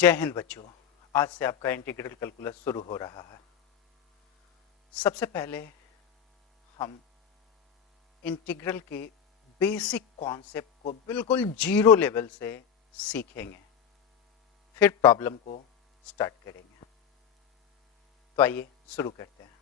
जय हिंद बच्चों। आज से आपका इंटीग्रल कैलकुलस शुरू हो रहा है। सबसे पहले हम इंटीग्रल के बेसिक कॉन्सेप्ट को बिल्कुल जीरो लेवल से सीखेंगे, फिर प्रॉब्लम को स्टार्ट करेंगे। तो आइए शुरू करते हैं।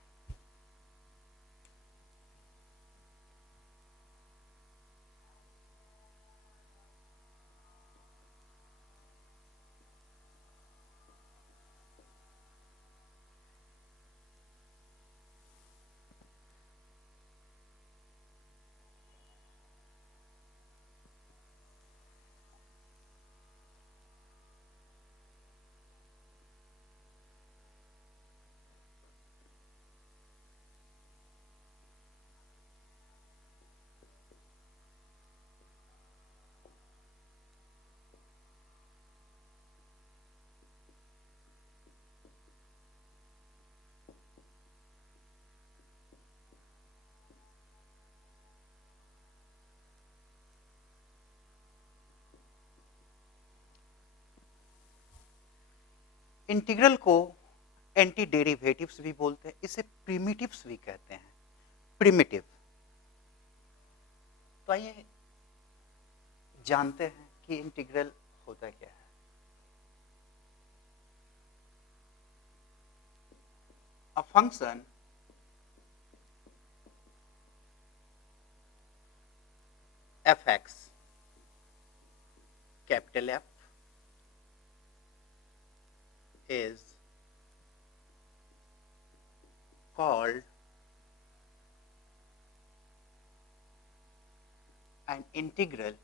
इंटीग्रल को एंटी डेरिवेटिव्स भी बोलते हैं, इसे प्रिमिटिव्स भी कहते हैं। प्रिमिटिव, तो आइए जानते हैं कि इंटीग्रल होता क्या है। A function f(x), capital F, is called an integral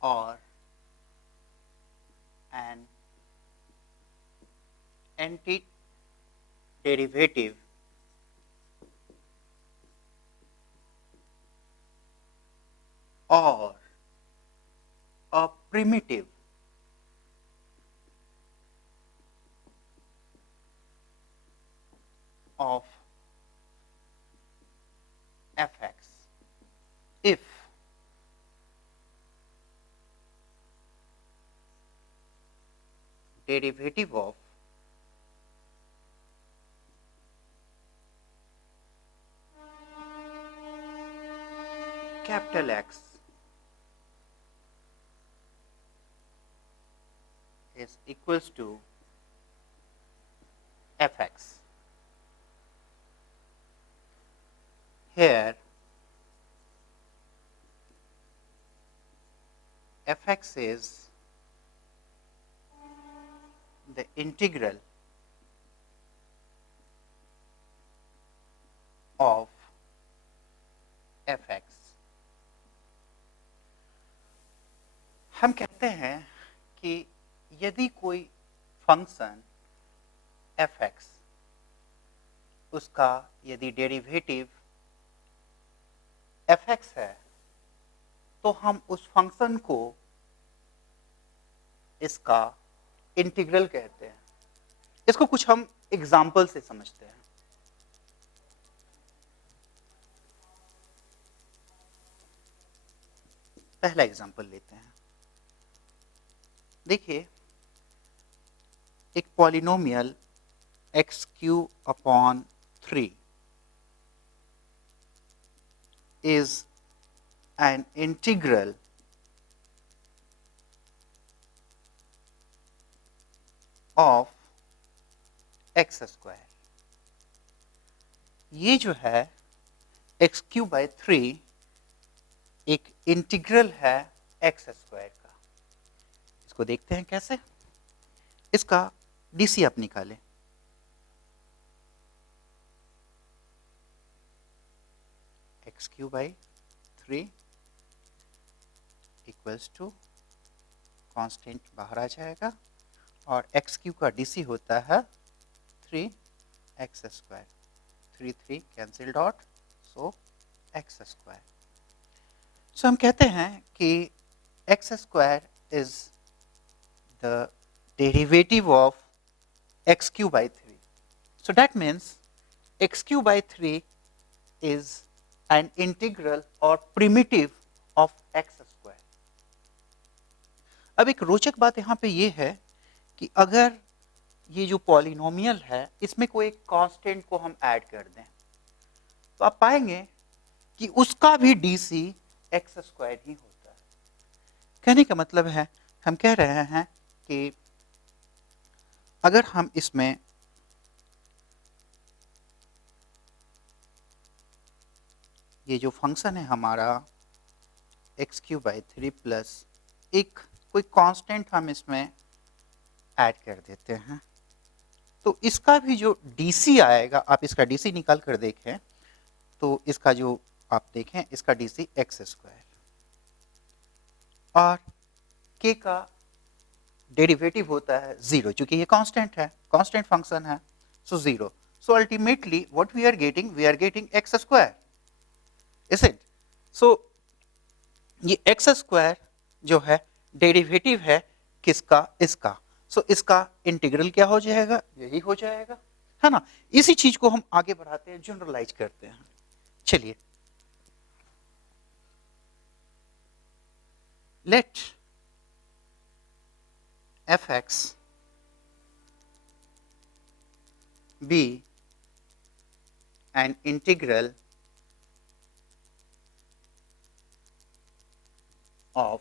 or an antiderivative or a primitive of f(x) if derivative of capital X is equals to f(x). Here f(x) is the integral of f(x). हम कहते हैं कि यदि कोई function f(x) उसका यदि derivative f(x) है तो हम उस फंक्शन को इसका इंटीग्रल कहते हैं। इसको कुछ हम एग्जाम्पल से समझते हैं। पहला एग्जाम्पल लेते हैं। देखिए, एक polynomial x³/3 is an integral of x²। ये जो है x³/3 एक इंटीग्रल है x² का। इसको देखते हैं कैसे। इसका डीसी आप निकालें। x³/3 इक्वल्स टू कांस्टेंट बाहर आ जाएगा और x³ का डीसी होता है 3x²। 3 कैंसिल्ड आउट, सो x²। सो हम कहते हैं कि x² is the derivative of x³/3। So that means x³/3 is an integral or primitive of x²। अब एक रोचक बात यहाँ पे ये है कि अगर ये जो पॉलिनोमियल है इसमें कोई कांस्टेंट को हम ऐड कर दें तो आप पाएंगे कि उसका भी डीसी एक्स स्क्वायर ही होता है। कहने का मतलब है हम कह रहे हैं कि अगर हम इसमें ये जो फंक्शन है हमारा x³ प्लस एक कोई कांस्टेंट हम इसमें ऐड कर देते हैं तो इसका भी जो डीसी आएगा, आप इसका डीसी निकाल कर देखें तो इसका जो आप देखें इसका डीसी x² और k का डेरिवेटिव होता है 0, क्योंकि ये कांस्टेंट है, कांस्टेंट फंक्शन है, so 0। So ultimately what we are getting x², is it? So ये x² जो है डेरिवेटिव है किसका? इसका। सो इसका इंटीग्रल क्या हो जाएगा? यही हो जाएगा, है ना। इसी चीज को हम आगे बढ़ाते हैं, जनरलाइज करते हैं। चलिए, late fx be an integral of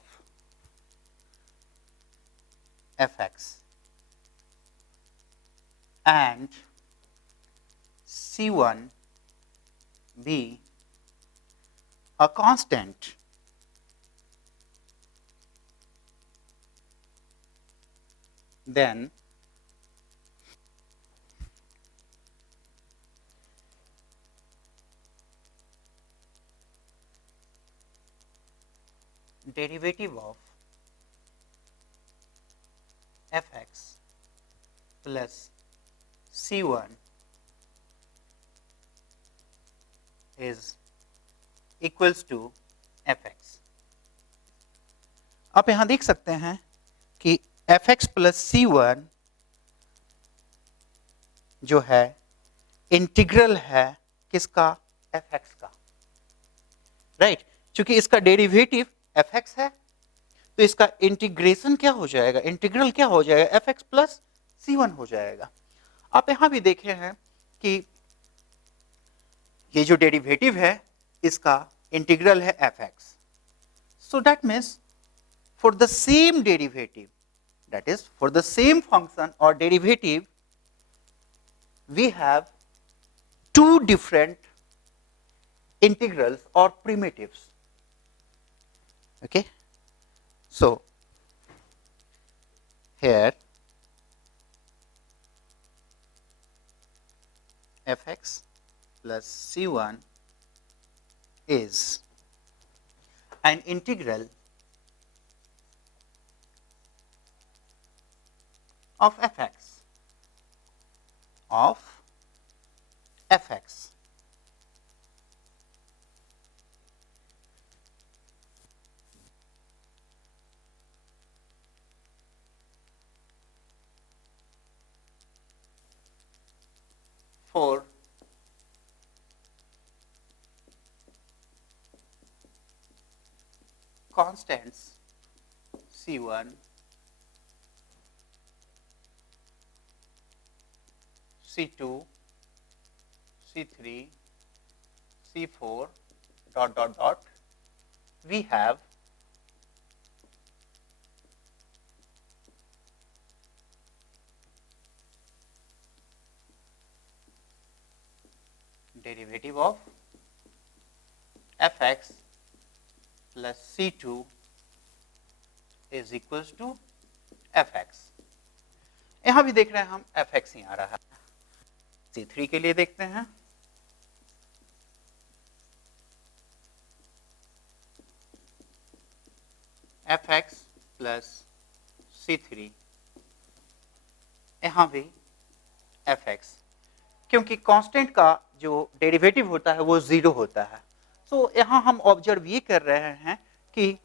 fx and c1 be a constant then derivative of fx plus c1 is equals to fx। आप यहां देख सकते हैं कि fx प्लस c1 जो है इंटीग्रल है किसका? fx का, राइट। क्योंकि इसका डेरिवेटिव fx है तो इसका इंटीग्रेशन क्या हो जाएगा? इंटीग्रल क्या हो जाएगा? fx प्लस c1 हो जाएगा। आप यहां भी देखे हैं कि ये जो डेरिवेटिव है इसका इंटीग्रल है fx। So that means for the same derivative, that is for the same function or derivative, we have two different integrals or primitives. Okay, so here fx plus c1 is an integral of fx for constants c1, c2, c3, c4 dot dot dot, we have derivative of fx plus c2 is equals to fx। यहां भी देख रहे हैं हम fx ही आ रहा है। c3 के लिए देखते हैं, fx प्लस c3, यहां भी fx, क्योंकि कांस्टेंट का जो डेरिवेटिव होता है वो 0 होता है। सो यहां हम ऑब्जर्व ये कर रहे हैं कि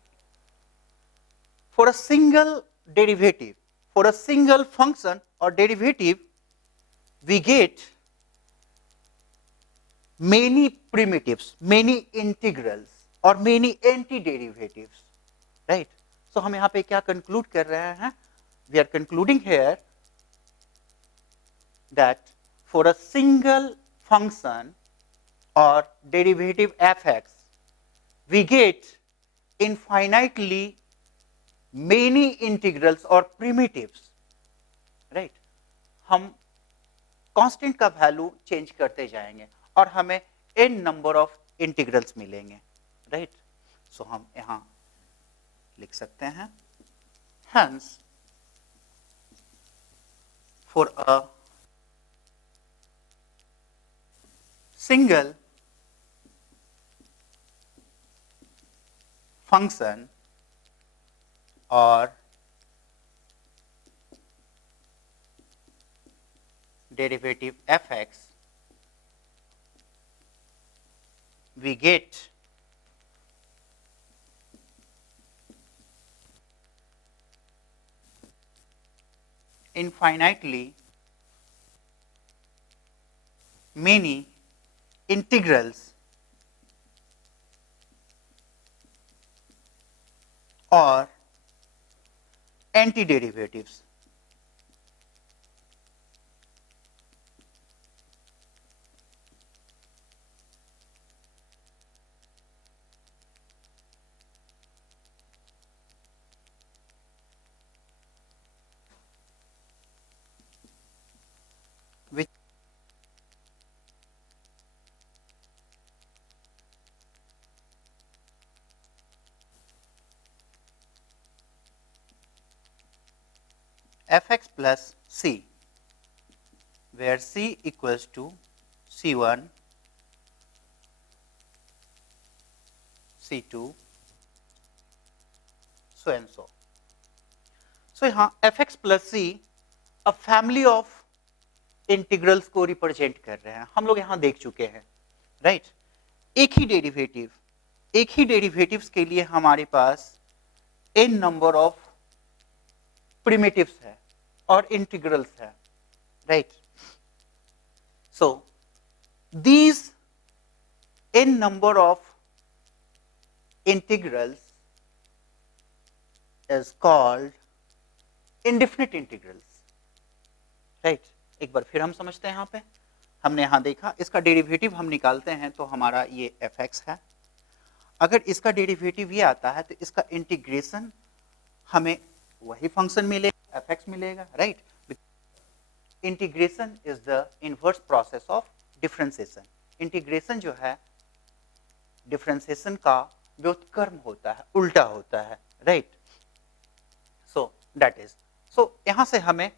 for a single derivative, for a single function और derivative, we get many primitives, many integrals or many antiderivatives, right? So हम यहाँ पे क्या कंक्लूड कर रहे हैं? We are concluding here that for a single function or derivative fx, we get infinitely many integrals or primitives, right? हम कांस्टेंट का value change करते जाएंगे और हमें n नंबर ऑफ इंटीग्रल्स मिलेंगे, राइट? सो हम यहां लिख सकते हैं, hence for a single function or derivative fx, we get infinitely many integrals or antiderivatives. Which fx plus c, where c equals to c1, c2, so and so. So यहाँ fx plus c a family of integrals को रिप्रेजेंट कर रहे हैं, हम लोग यहां देख चुके हैं, राइट? एक ही डेरिवेटिव्स के लिए हमारे पास n नंबर ऑफ प्रिमिटिव्स है और इंटीग्रल्स है, right? So these n number of integrals is called indefinite integrals, right? एक बार फिर हम समझते हैं, यहां पे हमने यहां देखा इसका डेरिवेटिव हम निकालते हैं तो हमारा ये fx है, अगर इसका डेरिवेटिव ये आता है तो इसका इंटीग्रेशन हमें वही फंक्शन मिलेगा, fx मिलेगा, right? Integration is the inverse process of differentiation. Integration जो है डिफरेंशिएशन का व्युत्क्रम होता है, उल्टा होता है, राइट? सो दैट इज, सो यहां से हमें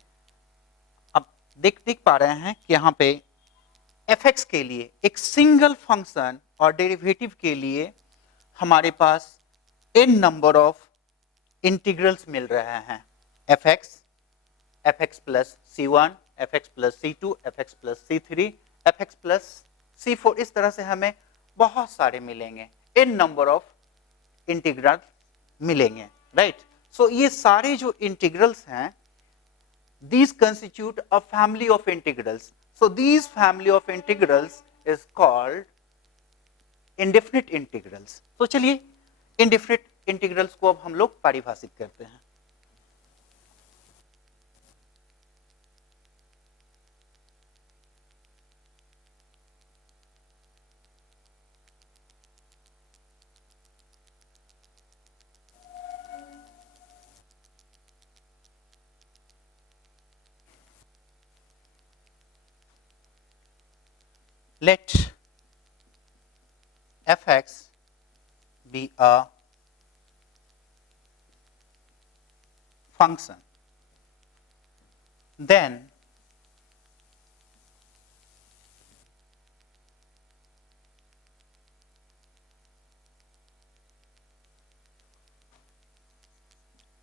अब देख पा रहे हैं कि यहां पे fx के लिए एक सिंगल फंक्शन और डेरिवेटिव के लिए हमारे पास n नंबर ऑफ इंटीग्रल्स मिल रहे हैं, fx, fx plus c1, fx plus c2, fx plus c3, fx plus c4, इस तरह से हमें बहुत सारे मिलेंगे, n नंबर ऑफ इंटीग्रल मिलेंगे, राइट? सो ये सारे जो इंटीग्रल्स हैं, these constitute a family of integrals. So these family of integrals is called indefinite integrals. तो चलिए indefinite integrals को अब हम लोग परिभाषित करते हैं। Let fx be a function, then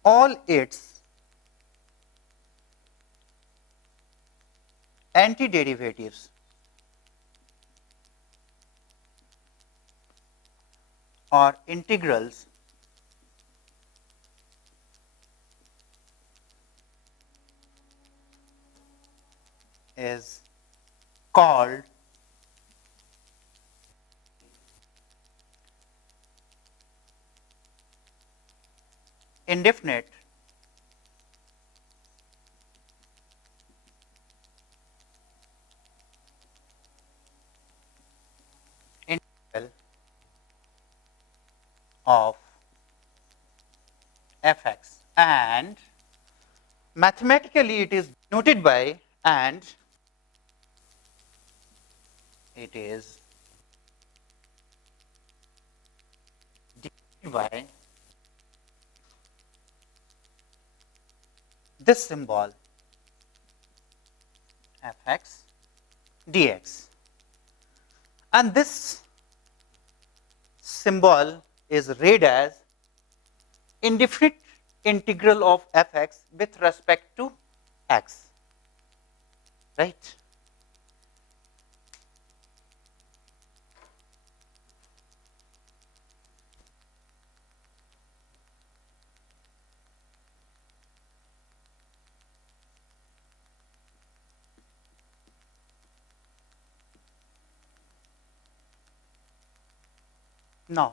all its antiderivatives or integrals is called indefinite integral of fx, and mathematically it is denoted by, and it is denoted by this symbol fx dx, and this symbol is read as indefinite integral of fx with respect to x, right? Now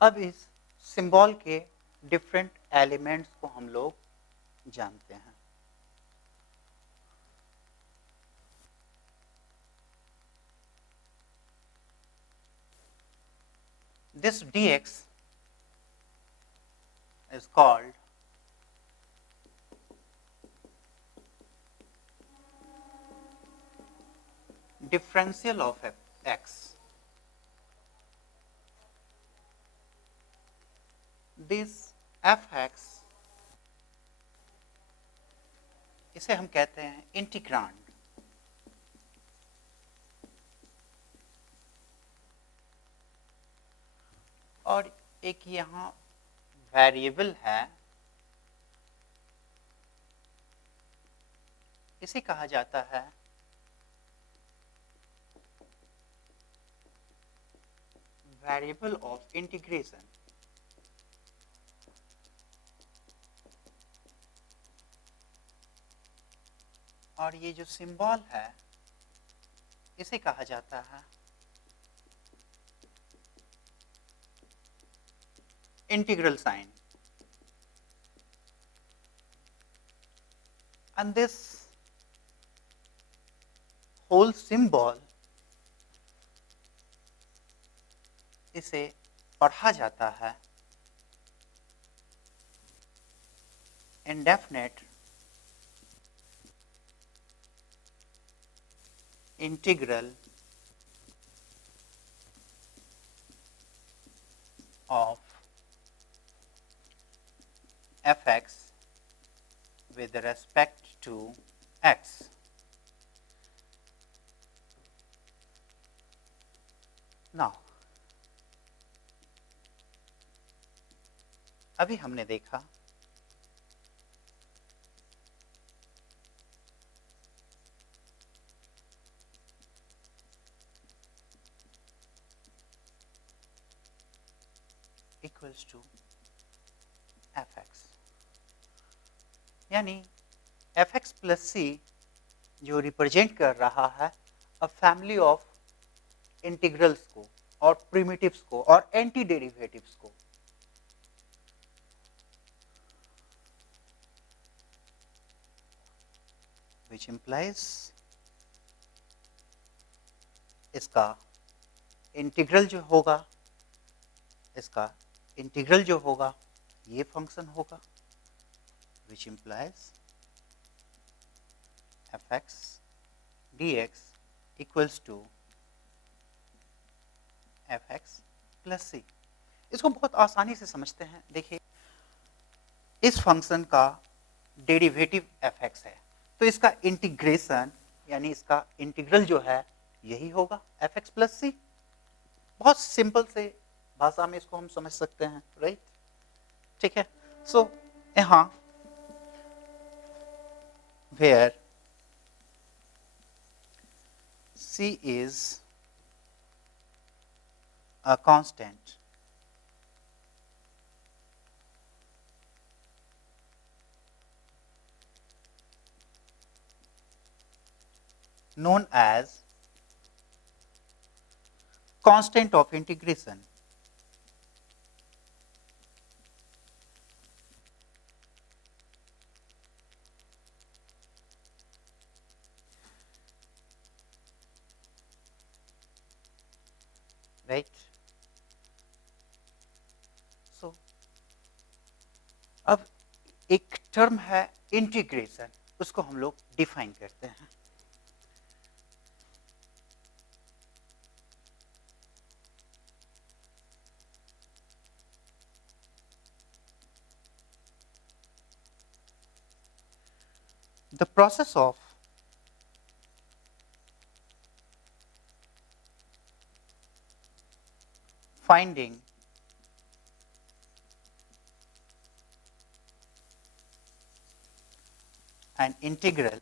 अब इस सिंबल के different elements को हम लोग जानते हैं। This dx is called differential of x. This fx इसे हम कहते हैं इंटीग्रांड। और एक यहाँ वेरिएबल है, इसे कहा जाता है वेरिएबल ऑफ इंटीग्रेशन। और ये जो सिंबल है इसे कहा जाता है integral sign. And this whole symbol इसे पढ़ा जाता है indefinite integral of fx with respect to x. Now, अभी हमने देखा equals to fx, यानी fx प्लस c जो रिप्रेजेंट कर रहा है अ फैमिली ऑफ इंटीग्रल्स को और प्रिमिटिव्स को और एंटी डेरिवेटिव्स को। which implies इसका इंटीग्रल जो होगा, इसका इंटीग्रल जो होगा ये फंक्शन होगा, which implies fx dx equals to fx plus c। इसको बहुत आसानी से समझते हैं। देखिए इस फंक्शन का डेरिवेटिव fx है तो इसका इंटीग्रेशन यानी इसका इंटीग्रल जो है यही होगा fx प्लस c। बहुत सिंपल से भाषा में इसको हम समझ सकते हैं, राइट? ठीक है। सो यहाँ where c is a constant known as constant of integration, right. So अब एक टर्म है इंटीग्रेशन, उसको हम लोग डिफाइन करते हैं। The process of finding an integral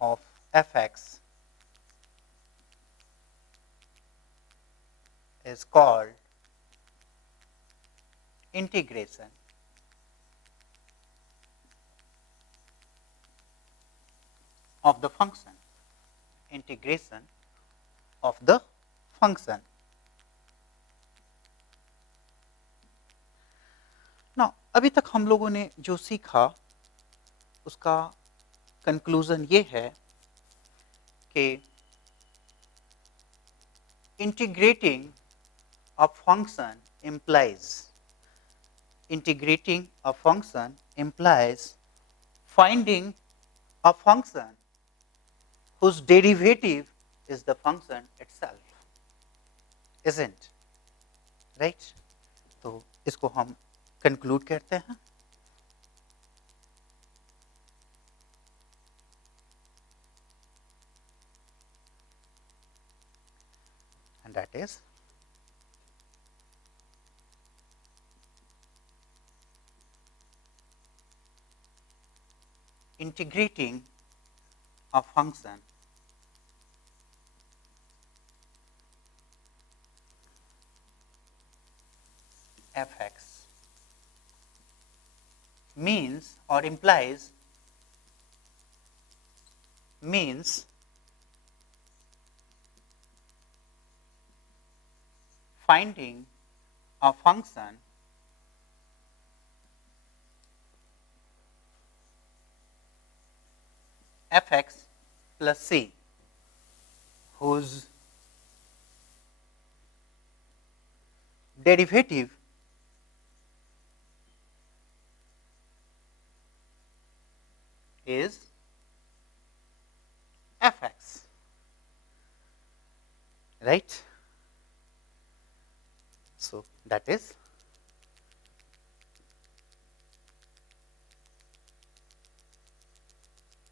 of fx is called integration of the function, integration of the function. Now अभी तक हम लोगों ने जो सीखा उसका कंक्लूजन ये है कि integrating a function implies finding a function whose derivative is the function itself, isn't right? तो इसको हम कंक्लूड करते हैं। And that is integrating a function fx means or implies finding a function fx plus c whose derivative is fx, right? So that is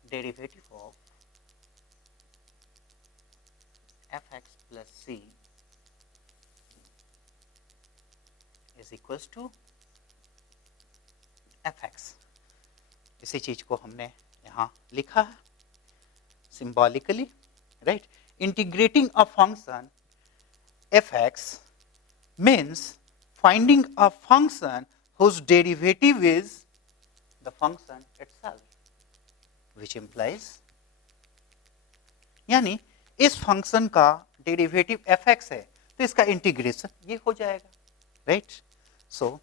derivative of fx plus c is equals to fx। इसी चीज को हमने यहाँ लिखा है symbolically, right? Integrating a function fx means finding a function whose derivative is the function itself, which implies यानी इस फंक्शन का डेरिवेटिव fx है तो इसका इंटीग्रेशन ये हो जाएगा, राइट? सो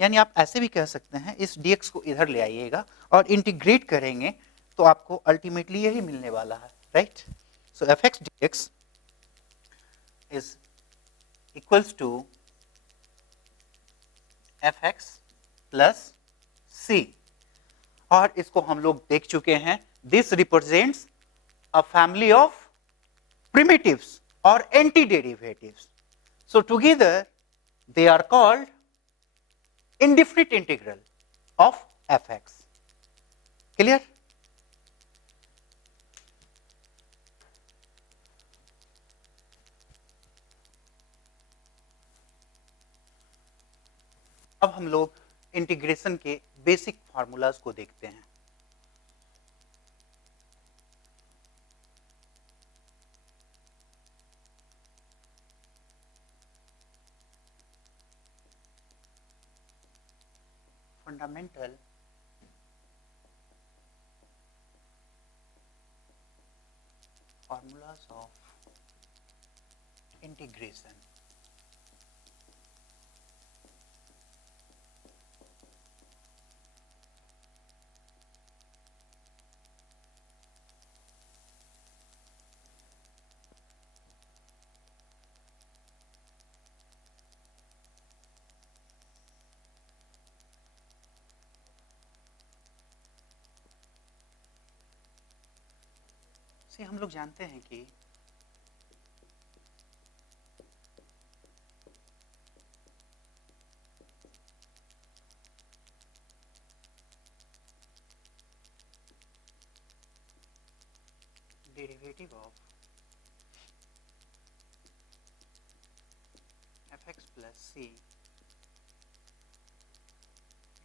यानी आप ऐसे भी कह सकते हैं इस dx को इधर ले आइएगा और इंटीग्रेट करेंगे तो आपको अल्टीमेटली यही मिलने वाला है, right? So fx dx is equals to fx plus c और इसको हम लोग देख चुके हैं। This represents a family of primitives or antiderivatives. So together they are called indefinite integral of fx. Clear? अब हम लोग इंटीग्रेशन के बेसिक फार्मूलाज को देखते हैं। Fundamental formulas of integration। से हम लोग जानते हैं कि derivative of fx plus c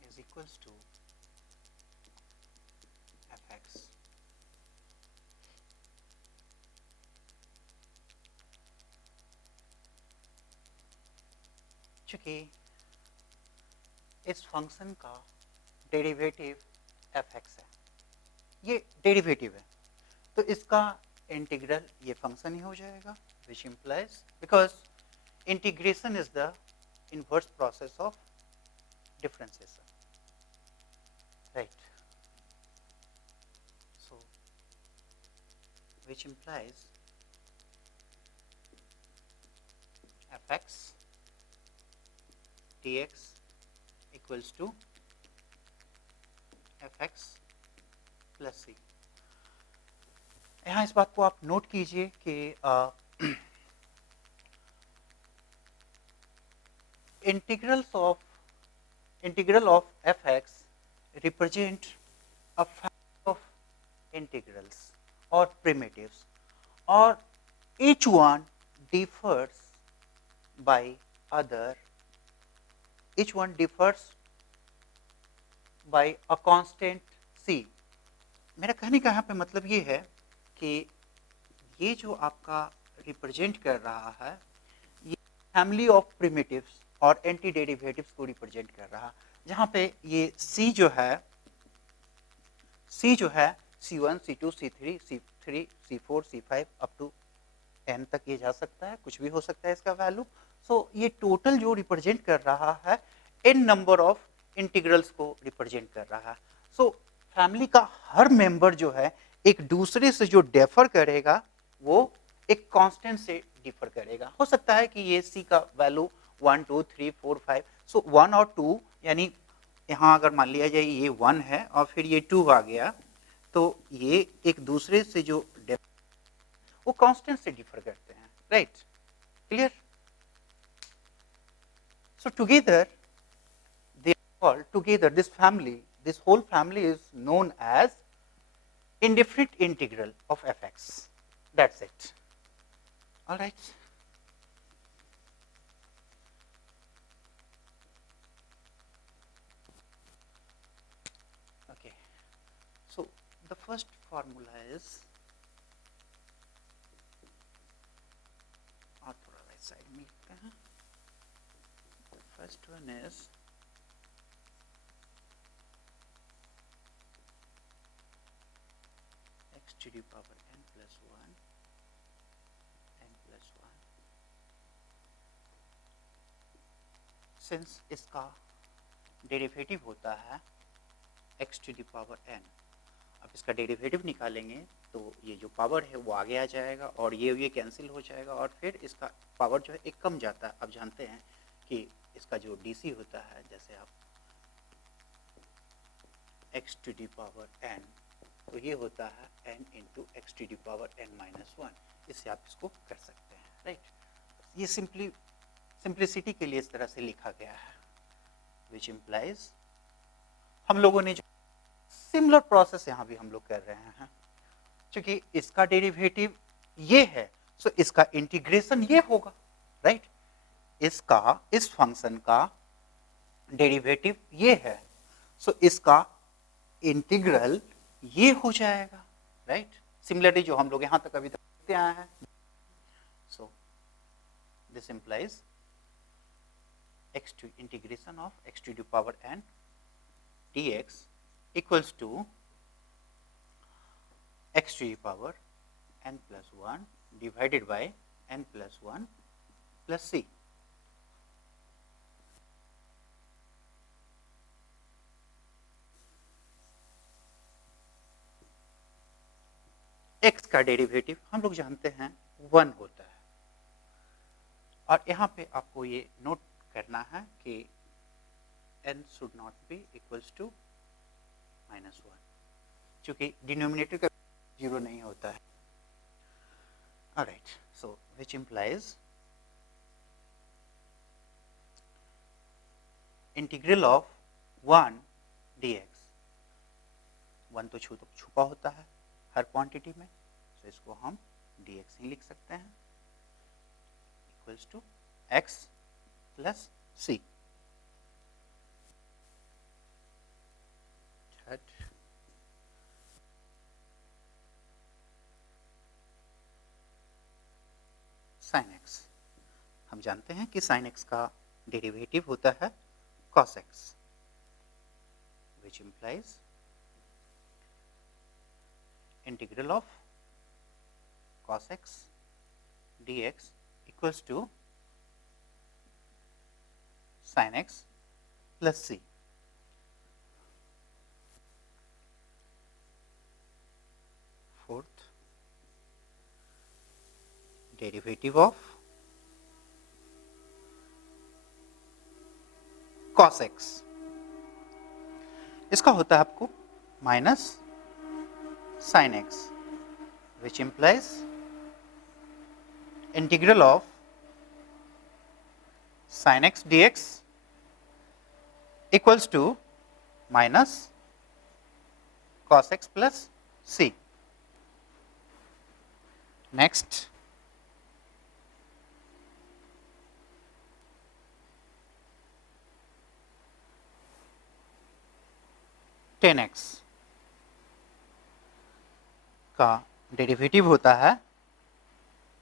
is equals to fx चूंकि इस फंक्शन का डेरिवेटिव fx है, ये डेरिवेटिव है, तो इसका इंटीग्रल ये फंक्शन ही हो जाएगा, which implies because integration is the inverse process of differentiation, right? So which implies fx dx equals to fx plus c। यहाँ इस बात को आप नोट कीजिए कि integral of fx represent a family of integrals or primitives, or each one differs by other, each one differs by a constant c। मेरा कहने का यहाँ पे मतलब ये है कि ये जो आपका रिप्रेजेंट कर रहा है, ये फैमिली ऑफ प्रिमिटिव्स और एंटी डेरिवेटिव्स को रिप्रेजेंट कर रहा है, जहाँ पे ये c जो है c1 c2 c3 c3 c4 c5 up to n तक ये जा सकता है, कुछ भी हो सकता है इसका वैल्यू। सो ये टोटल जो रिप्रेजेंट कर रहा है n नंबर ऑफ इंटीग्रल्स को रिप्रेजेंट कर रहा है। सो फैमिली का हर मेंबर जो है एक दूसरे से जो डिफर करेगा वो एक कांस्टेंट से डिफर करेगा। हो सकता है कि ये c का वैल्यू 1 2 3 4 5, सो 1 और 2, यानी यहाँ अगर मान लिया जाए ये 1 है और फिर ये 2 आ गया, तो ये एक दूसरे से जो वो कांस्टेंट से डिफर करते हैं, right? Clear? So together they all together, this whole family is known as indefinite integral of fx. That's it. All right. Okay. So the first formula is right side में लिखते हैं. The first one is x to the power n plus 1 सिंस इसका डेरिवेटिव होता है x to the power n, अब इसका डेरिवेटिव निकालेंगे तो ये जो पावर है वो आगे आ जाएगा और ये कैंसिल हो जाएगा और फिर इसका पावर जो है एक कम जाता है। अब जानते हैं कि इसका जो डीसी होता है, जैसे आप x to the power n, तो ये होता है n into x to the power n minus 1, इससे आप इसको कर सकते हैं, राइट? ये सिंप्लिसिटी के लिए इस तरह से लिखा गया है, which implies हम लोगों ने जो सिमिलर प्रोसेस यहाँ भी हम लोग कर रहे हैं, क्योंकि इसका डेरिवेटिव ये है, सो इसका इंटीग्रेशन ये होगा, राइट? इसका इस फंक्शन का डेरिवेटिव ये है, सो इसका इंटीग्रल ये हो जाएगा, राइट? सिमिलरली जो हम लोग यहाँ तक अभी तक देखते आए हैं, so this implies x to integration of x to the power n dx equals to x to the power n plus 1 divided by n plus 1 plus c. x का डेरिवेटिव हम लोग जानते हैं 1 होता है, और यहाँ पे आपको ये नोट करना है कि n should not be equals to -1, क्योंकि डिनोमिनेटर का 0 नहीं होता है, Alright, so which implies integral of 1 dx, 1 तो छुपा होता है हर क्वांटिटी में, तो इसको हम dx ही लिख सकते हैं, equals to x plus c. sin x, हम जानते हैं कि sin x का डेरिवेटिव होता है cos x, which implies integral of cos x dx equals to sin x plus c. Fourth, derivative of cos x, इसका होता है आपको minus sin x, which implies integral of sin x dx equals to minus cos x plus c. Next, tan x का डेरिवेटिव होता है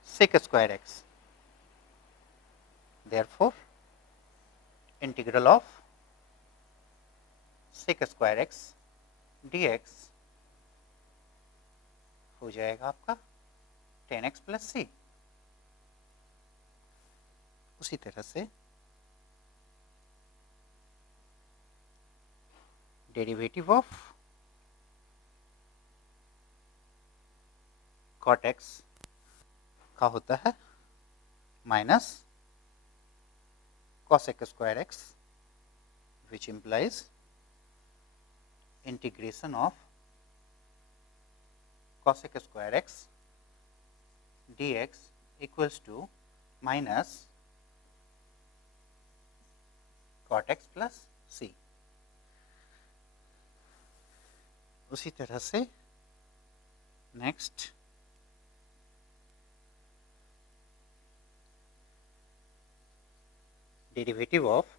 sec square x. Therefore, integral of sec square x dx हो जाएगा आपका tan x plus c. उसी तरह से derivative of cot x का होता है minus cosec square x, which implies integration of cosec square x dx equals to minus cot x plus c. उसी तरह से next derivative of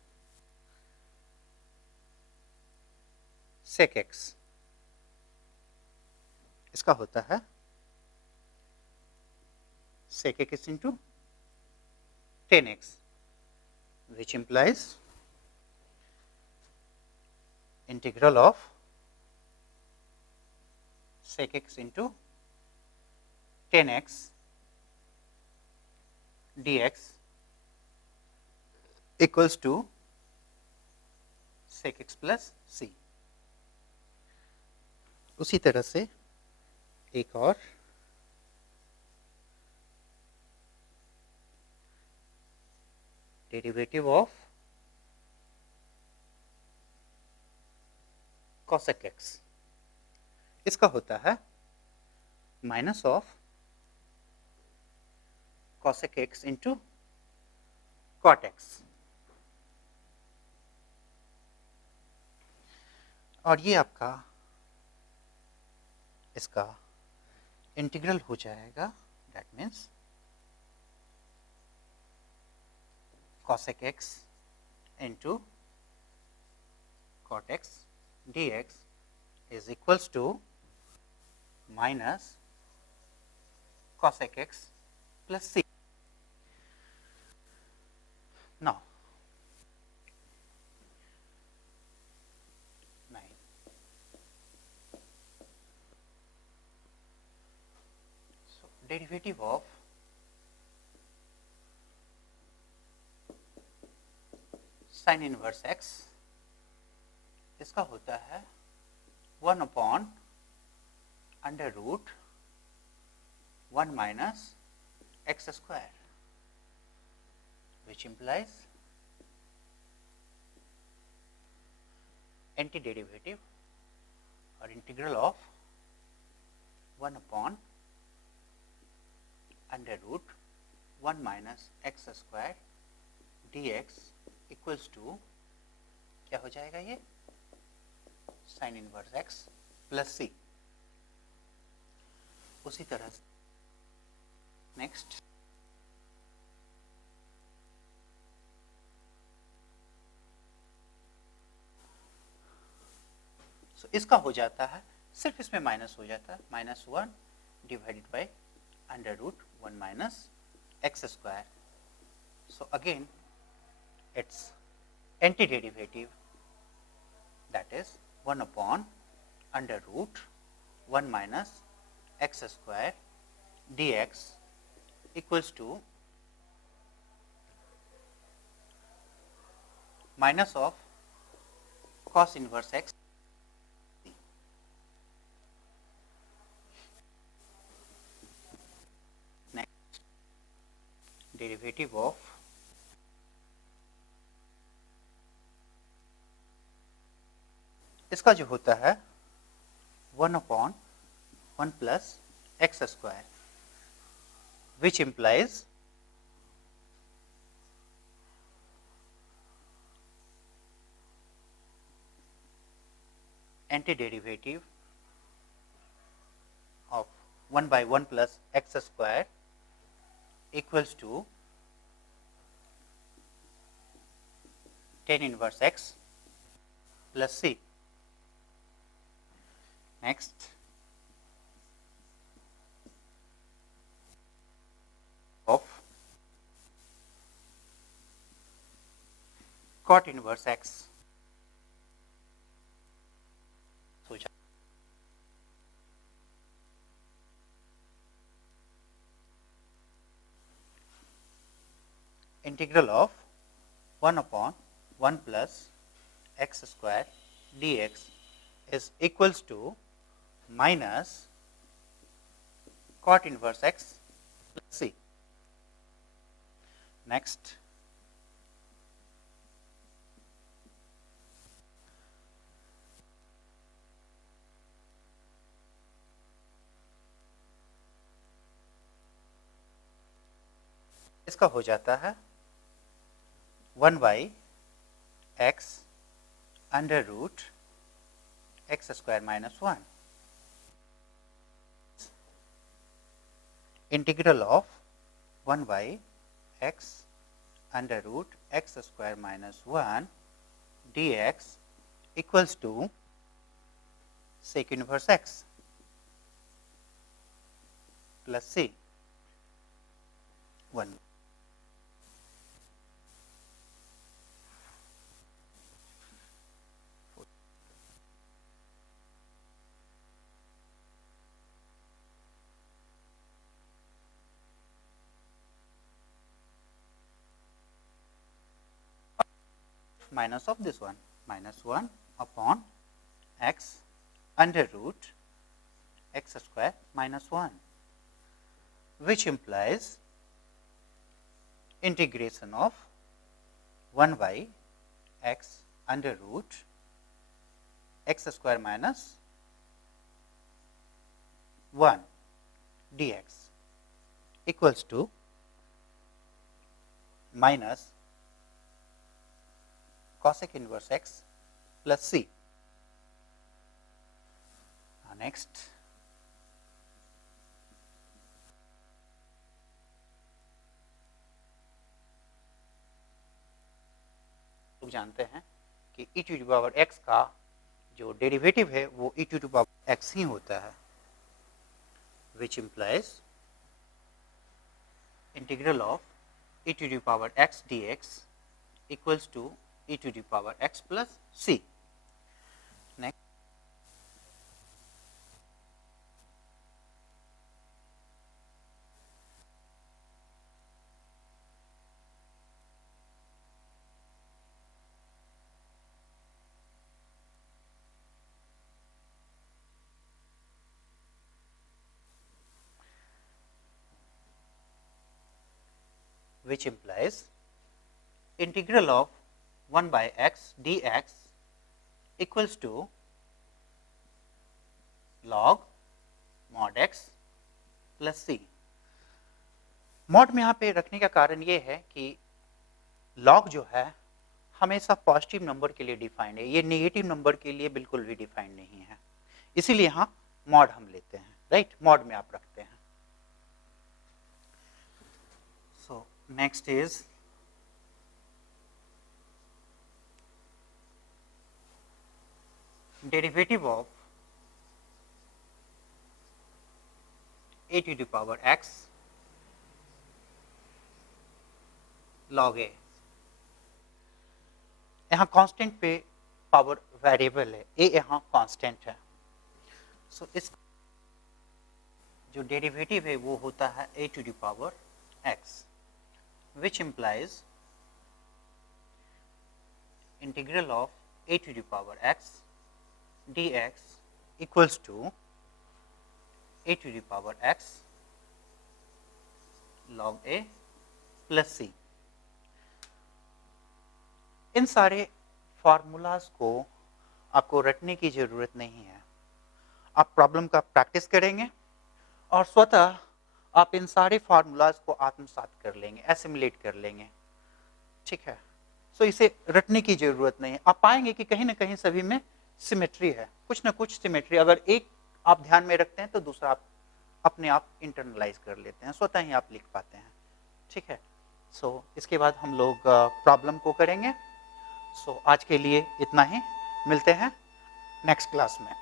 sec x, इसका होता है sec x into tan x, which implies integral of sec x into tan x dx equals to sec x plus c. उसी तरह से एक और डेरिवेटिव ऑफ cosec x, इसका होता है minus of cosec x into cot x, और ये आपका इसका इंटीग्रल हो जाएगा, that means cosec x into cot x dx is equals to minus cosec x plus c. Now, 9. So, derivative of sin inverse x, इसका होता है 1 upon under root 1 minus x square, which implies antiderivative or integral of 1 upon under root 1 minus x square d x equals to क्या हो जाएगा ये sine inverse x plus c. उसी तरह से नेक्स्ट इसका हो जाता है, सिर्फ इसमें माइनस हो जाता है, -1 divided by under root 1 minus x square. So again it's antiderivative that is 1 upon under root 1 minus x square dx equals to minus of cos inverse x. Next, derivative of इसका जो होता है 1 upon 1 plus x square, which implies antiderivative of 1 by 1 plus x square equals to tan inverse x plus c. Next, of cot inverse x. So, integral of 1 upon 1 plus x square dx is equals to minus cot inverse x plus c. Next, इसका हो जाता है 1 by x under root x square minus 1 integral of 1 by x under root x square minus 1 d x equals to sec inverse x plus c 1. Minus of this one, minus 1 upon x under root x square minus 1, which implies integration of 1 by x under root x square minus 1 dx equals to minus cosec inverse x plus c. Next, लोग जानते हैं कि e to the power x का जो derivative है वो e to the power x ही होता है, which implies integral of e to the power x dx equals to e to the power x plus c. Next, which implies integral of 1 by x dx equals to log mod x plus c. Mod में यहाँ पे रखने का कारण ये है कि लॉग जो है हमेशा पॉजिटिव नंबर के लिए डिफाइंड है, ये नेगेटिव नंबर के लिए बिल्कुल भी डिफाइंड नहीं है, इसीलिए यहाँ मॉड हम लेते हैं, राइट, मॉड में आप रखते हैं। So next is derivative of a to the power x log a। यहाँ कांस्टेंट पे पावर वेरिएबल है, a यहाँ कांस्टेंट है। सो इस जो डेरिवेटिव है वो होता है a to the power x, which implies integral of a to the power x dx equals to a to the power x log a plus c। इन सारे फार्मूलाज को आपको रटने की जरूरत नहीं है, आप प्रॉब्लम का प्रैक्टिस करेंगे और स्वतः आप इन सारे फार्मूलाज को आत्मसात कर लेंगे, एसिमुलेट कर लेंगे, ठीक है। सो इसे रटने की जरूरत नहीं है। आप पाएंगे कि कहीं ना कहीं सभी में सिमेट्री है, कुछ ना कुछ सिमेट्री, अगर एक आप ध्यान में रखते हैं तो दूसरा आप अपने आप इंटरनलाइज कर लेते हैं, स्वतः ही आप लिख पाते हैं, ठीक है। सो इसके बाद हम लोग प्रॉब्लम को करेंगे। सो आज के लिए इतना ही, मिलते हैं नेक्स्ट क्लास में।